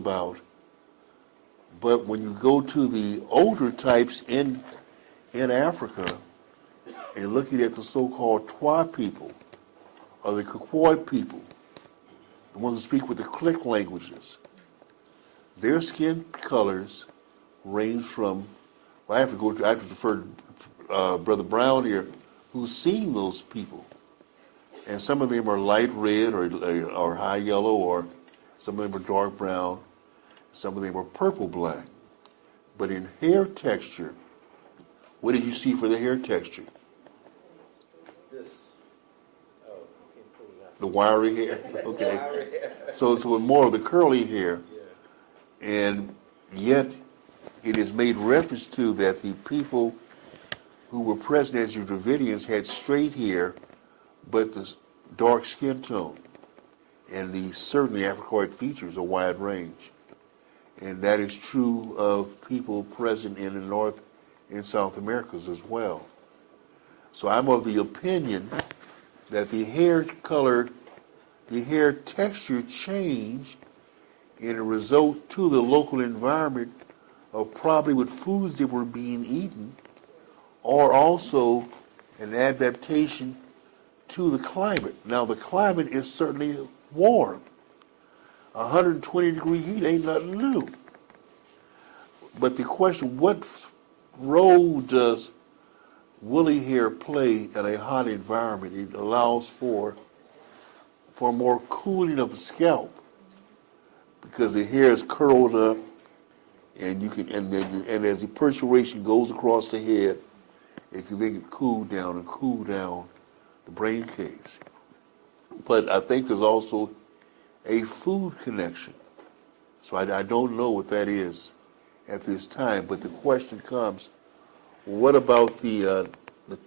about. But when you go to the older types in Africa and looking at the so-called Twa people or the Kakoi people, the ones who speak with the click languages, their skin colors range from, well, I have to defer to Brother Brown here, who's seen those people. And some of them are light red or high yellow, or some of them are dark brown, some of them are purple black. But in hair texture, what did you see for the hair texture? This. Oh, you can't pull it out. The wiry hair? Okay. So it's more of the curly hair. Yeah. And yet it is made reference to that the people who were present as your Dravidians had straight hair, but the dark skin tone. And certainly Africoid features a wide range. And that is true of people present in the North and South Americas as well. So I'm of the opinion that the hair color, the hair texture change in a result to the local environment of probably with foods that were being eaten, or also an adaptation to the climate. Now the climate is certainly warm. 120-degree heat ain't nothing new. But the question, what role does woolly hair play in a hot environment? It allows for more cooling of the scalp because the hair is curled up, and and as the perspiration goes across the head, it can then cool down the brain case. But I think there's also a food connection. So I don't know what that is at this time. But the question comes, what about the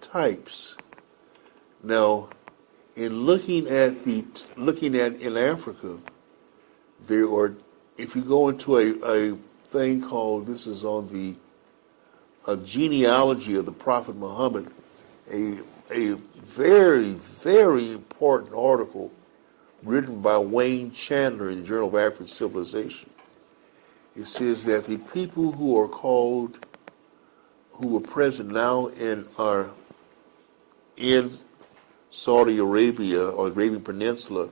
types? Now, in looking at in Africa, there are, if you go into a thing called, this is on the genealogy of the Prophet Muhammad, a very, very important article written by Wayne Chandler in the Journal of African Civilization. It says that the people who are present now are in Saudi Arabia or the Arabian Peninsula,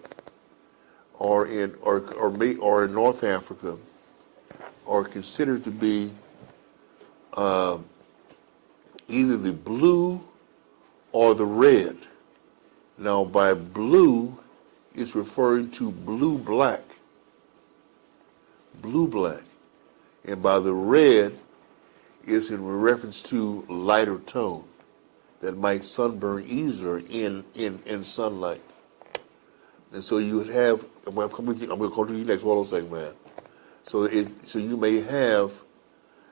or in North Africa, are considered to be either the blue or the red. Now, by blue, it's referring to blue-black. Blue-black. And by the red, it's in reference to lighter tone that might sunburn easier in sunlight. And so you would have, I'm going to go to you next. Hold on a second, man. So you may have,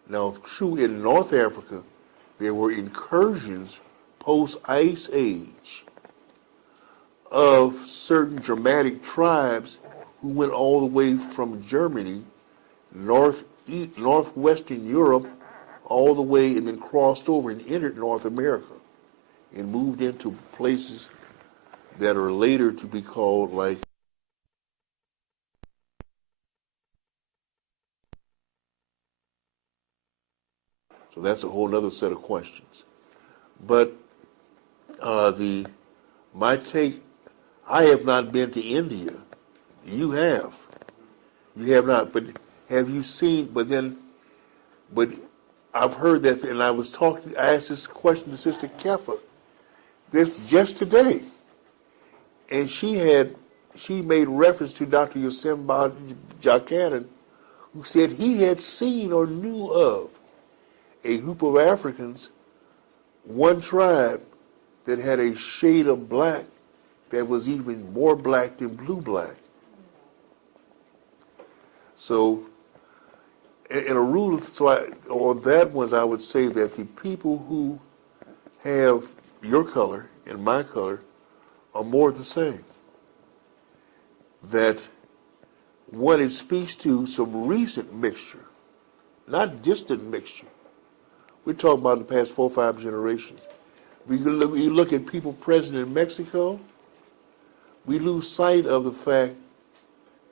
now true in North Africa, there were incursions post-Ice Age of certain Germanic tribes who went all the way from Germany, northwestern Europe, all the way, and then crossed over and entered North America and moved into places that are later to be called like so that's a whole other set of questions. But my take, I have not been to India. You have. You have not. But have you seen, but I've heard that, and I asked this question to Sister Kefa this just today. And she made reference to Dr. Yosemba Jakanen, who said he had seen or knew of a group of Africans, one tribe that had a shade of black that was even more black than blue-black. So, in a rule, on that one, I would say that the people who have your color and my color are more the same. That one, it speaks to some recent mixture, not distant mixture. We're talking about the past 4 or 5 generations. We look at people present in Mexico, we lose sight of the fact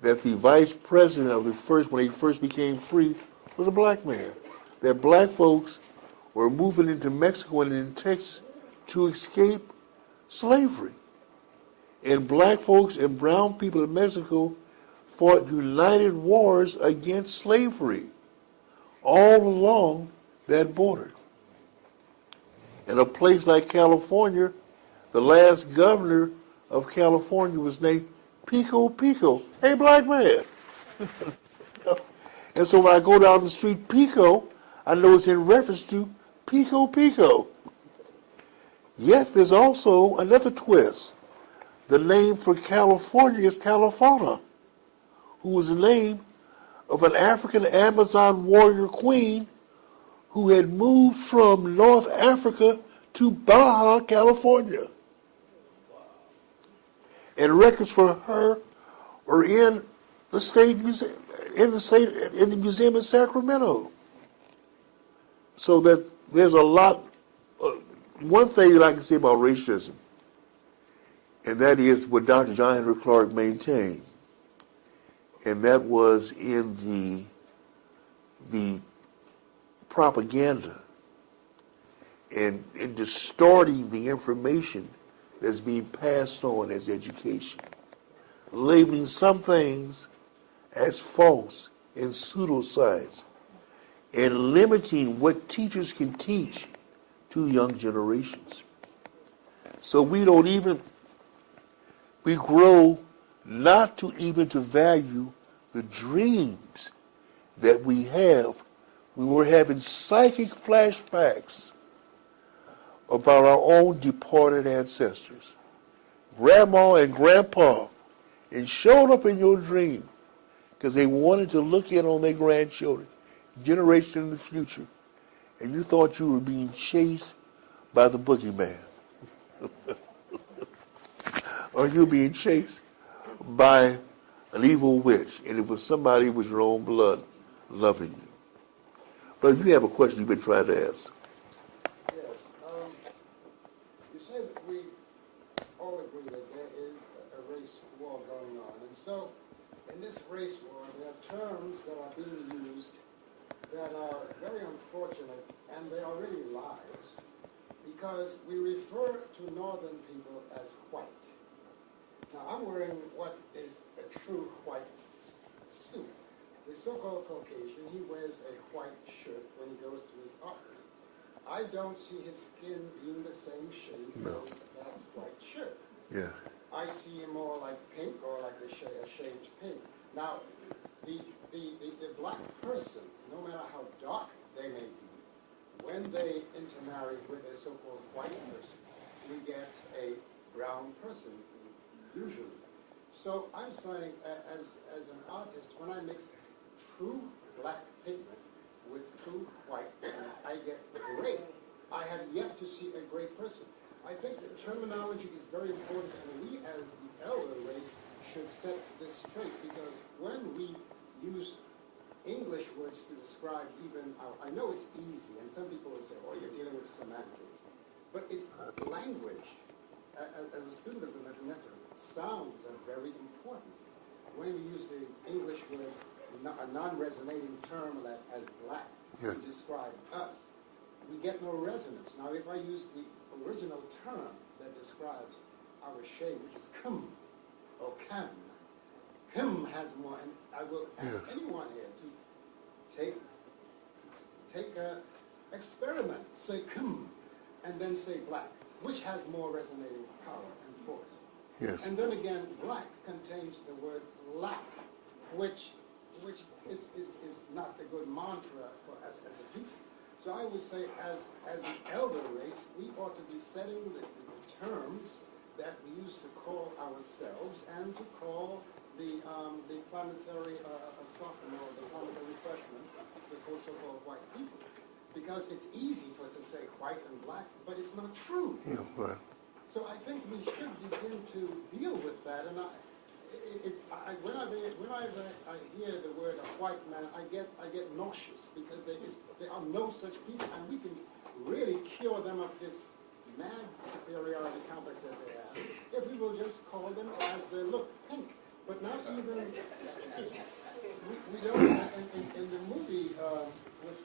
that the vice president of the first, when they first became free, was a black man. That black folks were moving into Mexico and in Texas to escape slavery. And black folks and brown people in Mexico fought united wars against slavery all along that border. In a place like California, the last governor of California was named Pico Pico, a black man. And so when I go down the street Pico, I know it's in reference to Pico Pico. Yet there's also another twist. The name for California is Califana, who was the name of an African Amazon warrior queen who had moved from North Africa to Baja, California. And records for her are in the state museum, in the museum in Sacramento. So that there's a lot. One thing that I can say about racism, and that is what Dr. John Henry Clark maintained, and that was in the propaganda and in distorting the information that's being passed on as education, labeling some things as false and pseudoscience, and limiting what teachers can teach to young generations. So we grow not to even to value the dreams that we have. We were having psychic flashbacks about our own departed ancestors, grandma and grandpa, and showed up in your dream because they wanted to look in on their grandchildren, generation in the future, and you thought you were being chased by the boogeyman. Or you were being chased by an evil witch, and it was somebody with your own blood loving you. But you have a question you've been trying to ask. Yes. You said we all agree that there is a race war going on. And so, in this race war, there are terms that are being used that are very unfortunate, and they are really lies, because we refer to northern people as white. Now, I'm wearing what is a true white suit. The so-called Caucasian, he wears a white shirt when he goes to his office. I don't see his skin being the same shade as that white shirt. Yeah. I see him more like pink or like a shaved pink. Now, the black person, no matter how dark they may be, when they intermarry with a so-called white person, we get a brown person, usually. So I'm saying, as an artist, when I mix true black pigment with true white pigment, I get gray. I have yet to see a gray person. I think the terminology is very important, and we as the elder race should set this straight, because when we use English words to describe even I know it's easy, and some people will say, oh, you're dealing with semantics. But it's language. As a student of the method, sounds are very important. When we use the English word, a non-resonating term as black to describe us, we get no resonance. Now, if I use the original term that describes our shade, which is kim or cam, kim has more, and I will ask anyone here to take a experiment, say kim, and then say black. Which has more resonating power and force? Yes. And then again, black contains the word lack, which is not a good mantra for us as a people. So I would say, as an elder race, we ought to be setting the terms that we used to call ourselves and to call the planetary softener or the planetary freshman, so-called white people. Because it's easy for us to say white and black, but it's not true. Yeah, right. So I think we should begin to deal with that. And when I hear the word a white man, I get nauseous, because there are no such people, and we can really cure them of this mad superiority complex that they have if we will just call them as they look, pink. but not even, we don't, in the movie with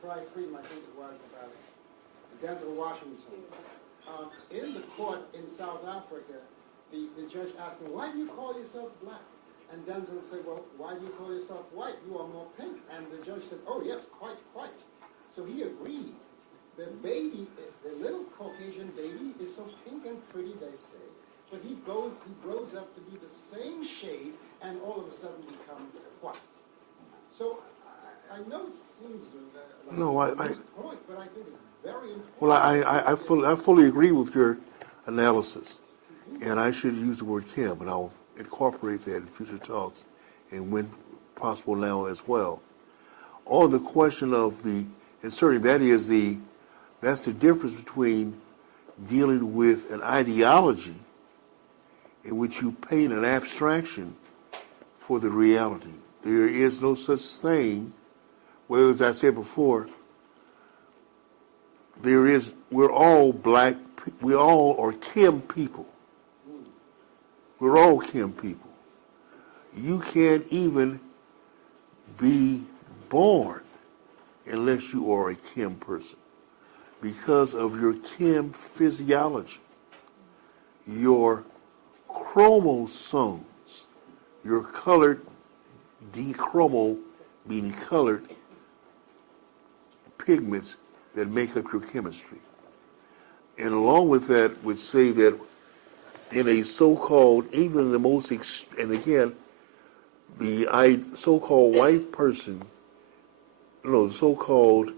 Clyde Freedom, I think it was, about Denzel Washington, in the court in South Africa, the judge asked him, why do you call yourself black? And Denzel said, well, why do you call yourself white? You are more pink. And the judge says, oh, yes, quite. So he agreed. The baby, the little Caucasian baby is so pink and pretty, they say, but he grows up to be the same shade and all of a sudden becomes white. So I know it seems like No, a moot point, but I think it's very important. Well, I fully agree with your analysis, and I should use the word Kim, and I'll incorporate that in future talks, and when possible now as well. On the question of inserting, that's the difference between dealing with an ideology in which you paint an abstraction for the reality. There is no such thing. Well, as I said before, we're all black, we all are Kim people. We're all Kim people. You can't even be born unless you are a Kim person because of your Kim physiology, your chromosomes, your colored, D-chromo, meaning colored pigments that make up your chemistry. And along with that would say that in a so-called, even the most, and again, the so-called white person, the so-called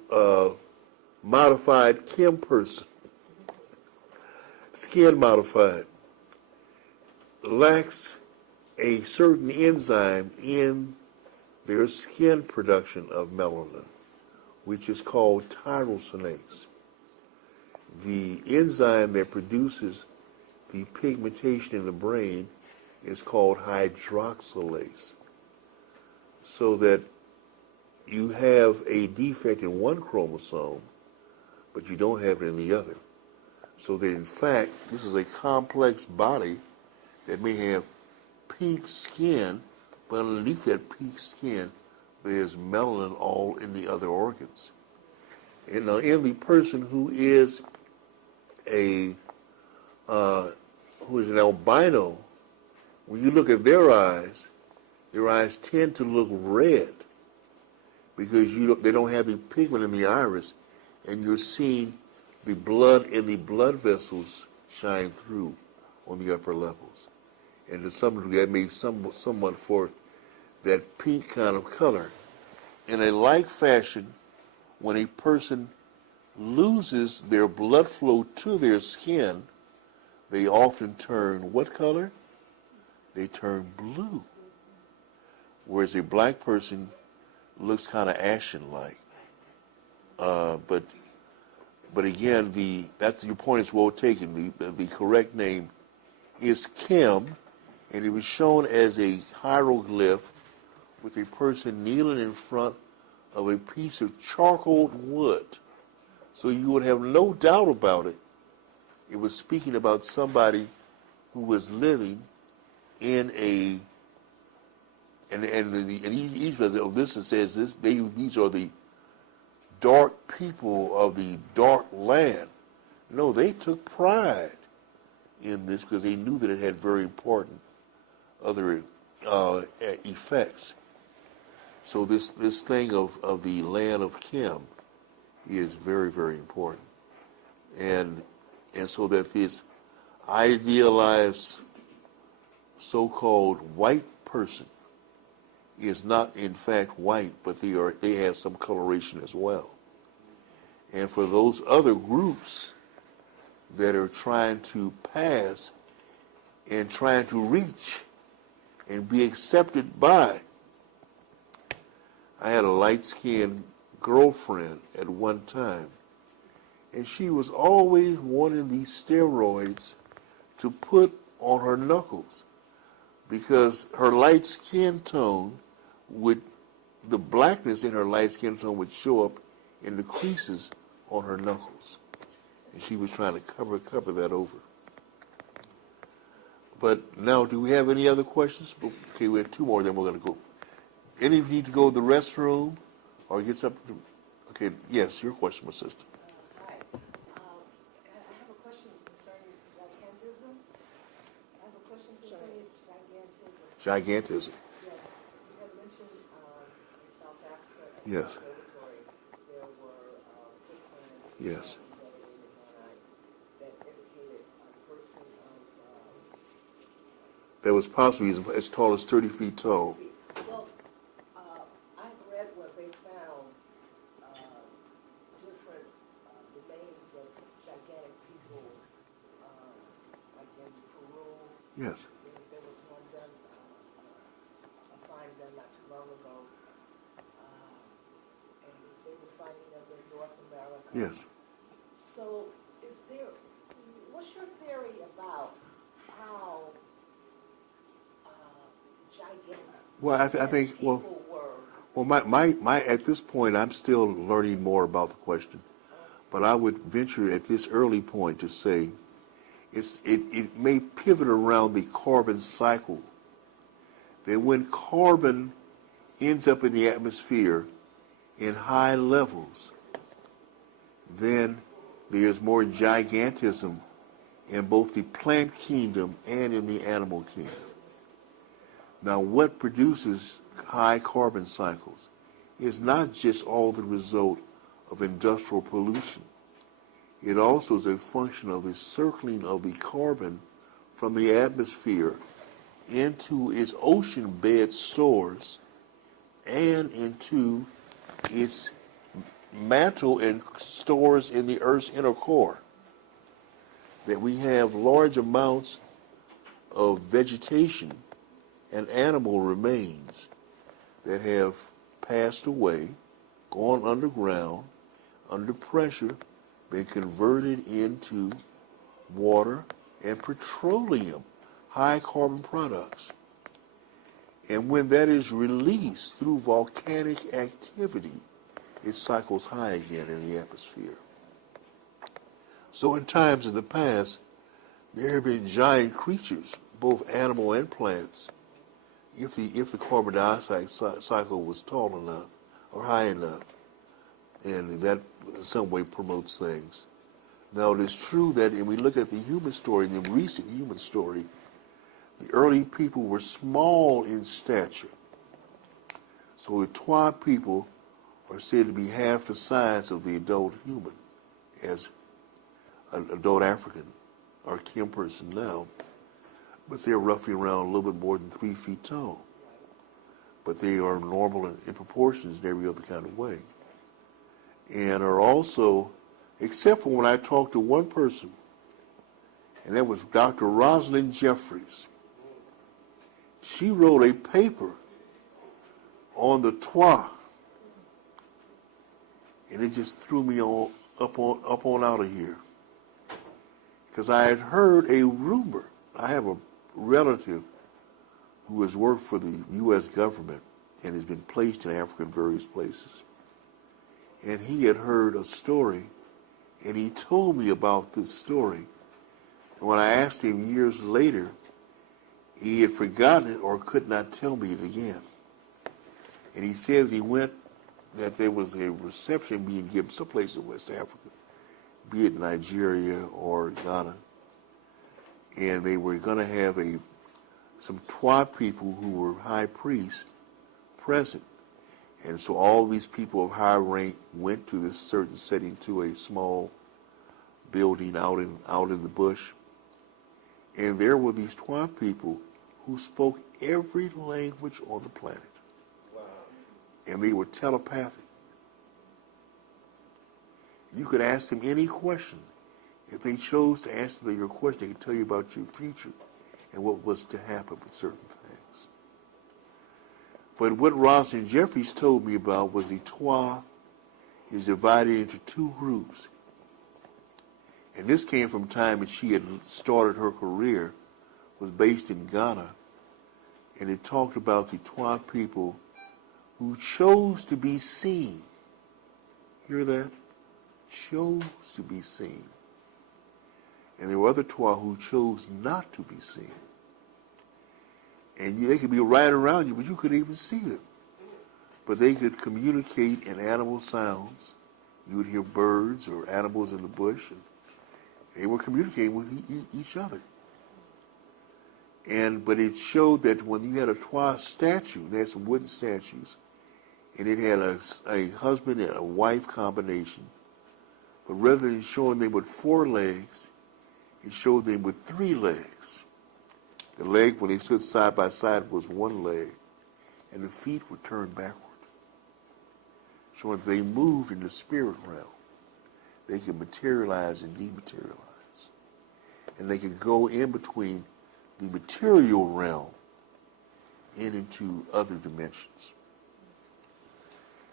modified Kim person, skin modified, lacks a certain enzyme in their skin production of melanin, which is called tyrosinase. The enzyme that produces the pigmentation in the brain is called hydroxylase. So that you have a defect in one chromosome, but you don't have it in the other. So that in fact, this is a complex body that may have pink skin, but underneath that pink skin, there's melanin all in the other organs. And now in the person who is an albino, when you look at their eyes tend to look red because they don't have the pigment in the iris, and you're seeing the blood in the blood vessels shine through on the upper levels. And to some degree, that makes somewhat for that pink kind of color. In a like fashion, when a person loses their blood flow to their skin, they often turn what color? They turn blue. Whereas a black person looks kind of ashen-like. But again, your point is well taken. The correct name is Kim, and it was shown as a hieroglyph with a person kneeling in front of a piece of charcoal wood. So you would have no doubt about it. It was speaking about somebody who was living in a, and each of this says this, these are the dark people of the dark land. No, they took pride in this because they knew that it had very important other effects. So this thing of the land of Kim is very, very important. And so that this idealized so-called white person is not in fact white, but they have some coloration as well. And for those other groups that are trying to pass and trying to reach and be accepted by, I had a light-skinned girlfriend at one time, and she was always wanting these steroids to put on her knuckles because her light skin tone the blackness in her light skin tone would show up in the creases on her knuckles. And she was trying to cover that over. But now, do we have any other questions? Okay, we have two more, then we're going to go. Any of you need to go to the restroom or get something? Okay, yes, your question, my sister. Hi. I have a question concerning gigantism. I have a question concerning gigantism. Gigantism. Yes. You had mentioned in South Africa at the Yes. observatory there were footprints Yes. embedded in the granite that indicated a person of That was possibly as tall as 30 feet tall. well, I've read where they found different remains of gigantic people, like in Peru. Yes. There was one done, a find done not too long ago, and they were finding them in North America. Yes. So, what's your theory about how gigantic Well, I think, people were? my at this point, I'm still learning more about the question. But I would venture at this early point to say it may pivot around the carbon cycle. That when carbon ends up in the atmosphere in high levels, then there's more gigantism in both the plant kingdom and in the animal kingdom. Now, what produces high carbon cycles is not just all the result of industrial pollution. It also is a function of the circling of the carbon from the atmosphere into its ocean bed stores and into its mantle and stores in the Earth's inner core. That we have large amounts of vegetation and animal remains that have passed away, gone underground, under pressure, been converted into water and petroleum, high carbon products. And when that is released through volcanic activity, it cycles high again in the atmosphere. So in times in the past, there have been giant creatures, both animal and plants, if the carbon dioxide cycle was tall enough or high enough, and that in some way promotes things. Now it is true that when we look at the human story, the recent human story, the early people were small in stature. So the Twa people are said to be half the size of the adult human, as an adult African or Kim person now. But they're roughly around a little bit more than 3 feet tall. But they are normal in proportions in every other kind of way. And are also, except for when I talked to one person, and that was Dr. Rosalind Jeffries. She wrote a paper on the Twa, and it just threw me up on out of here. Because I had heard a rumor. I have a relative who has worked for the U.S. government and has been placed in Africa in various places. And he had heard a story, and he told me about this story. And when I asked him years later, he had forgotten it or could not tell me it again. And he said that there was a reception being given someplace in West Africa, be it Nigeria or Ghana, and they were going to have some Twa people who were high priests present. And so all these people of high rank went to this certain setting, to a small building out in the bush. And there were these Twa people who spoke every language on the planet. Wow. And they were telepathic. You could ask them any question. If they chose to answer your question, they could tell you about your future and what was to happen with certain things. But what Rosalind Jeffries told me about was the Twa is divided into two groups. And this came from time that she had started her career, was based in Ghana, and it talked about the Twa people who chose to be seen. Hear that? Chose to be seen. And there were other Twa who chose not to be seen. And they could be right around you, but you couldn't even see them. But they could communicate in animal sounds. You would hear birds or animals in the bush, and they were communicating with each other. But it showed that when you had a Twa statue, they had some wooden statues, and it had a husband and a wife combination. But rather than showing them with 4 legs, it showed them with 3 legs. The leg, when they stood side by side, was 1 leg, and the feet were turned backward, showing that they moved in the spirit realm. They could materialize and dematerialize. And they could go in between the material realm and into other dimensions.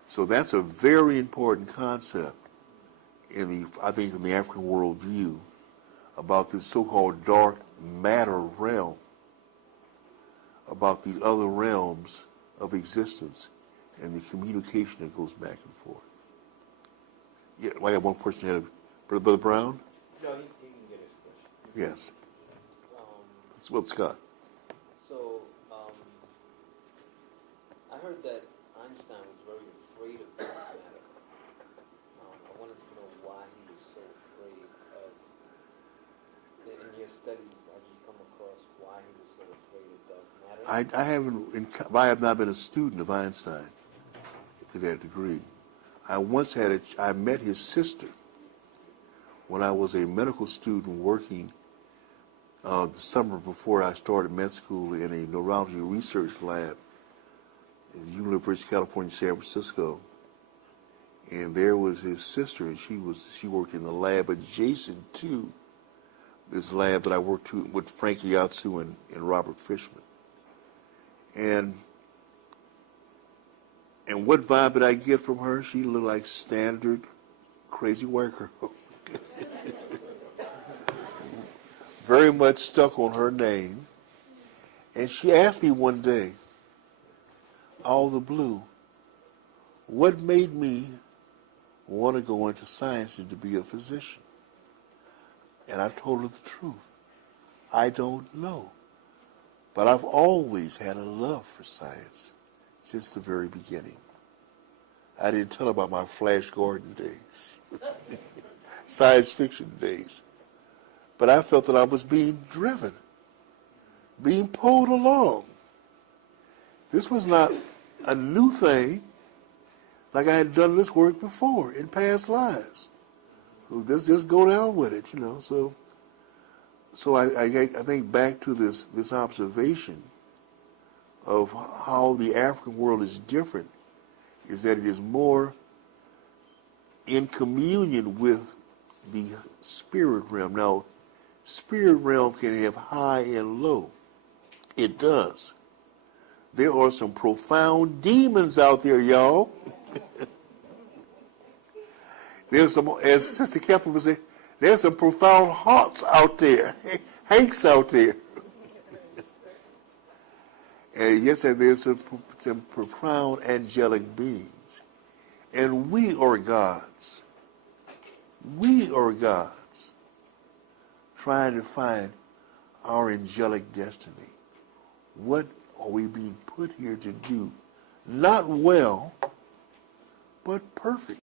So that's a very important concept I think in the African worldview about this so-called dark matter realm, about these other realms of existence and the communication that goes back and forth. Yeah, I got one question ahead of Brother Brown? No, he can get his question. Yes. Well, Scott. So, I heard that Einstein was very afraid of dark matter. I wanted to know why he was so afraid of, in your studies, have you come across why he was so afraid of dark matter? I have not been a student of Einstein to that degree. I met his sister when I was a medical student working the summer before I started med school in a neurology research lab at the University of California, San Francisco. And there was his sister, and she worked in the lab adjacent to this lab that I worked with Frank Yatsu and Robert Fishman. And what vibe did I get from her? She looked like standard crazy white girl. Very much stuck on her name. And she asked me one day, out of the blue, what made me want to go into science and to be a physician? And I told her the truth. I don't know. But I've always had a love for science since the very beginning. I didn't tell her about my Flash Gordon days, science fiction days. But I felt that I was being driven, being pulled along. This was not a new thing, like I had done this work before in past lives. So let's just go down with it, So I think back to this observation of how the African world is different, is that it is more in communion with the spirit realm. Now, spirit realm can have high and low. It does. There are some profound demons out there, y'all. There's some, as Sister Kepler would say, there's some profound hearts out there, Hanks out there. And yes, there's some profound angelic beings. And we are gods. We are gods trying to find our angelic destiny. What are we being put here to do? Not well, but perfect.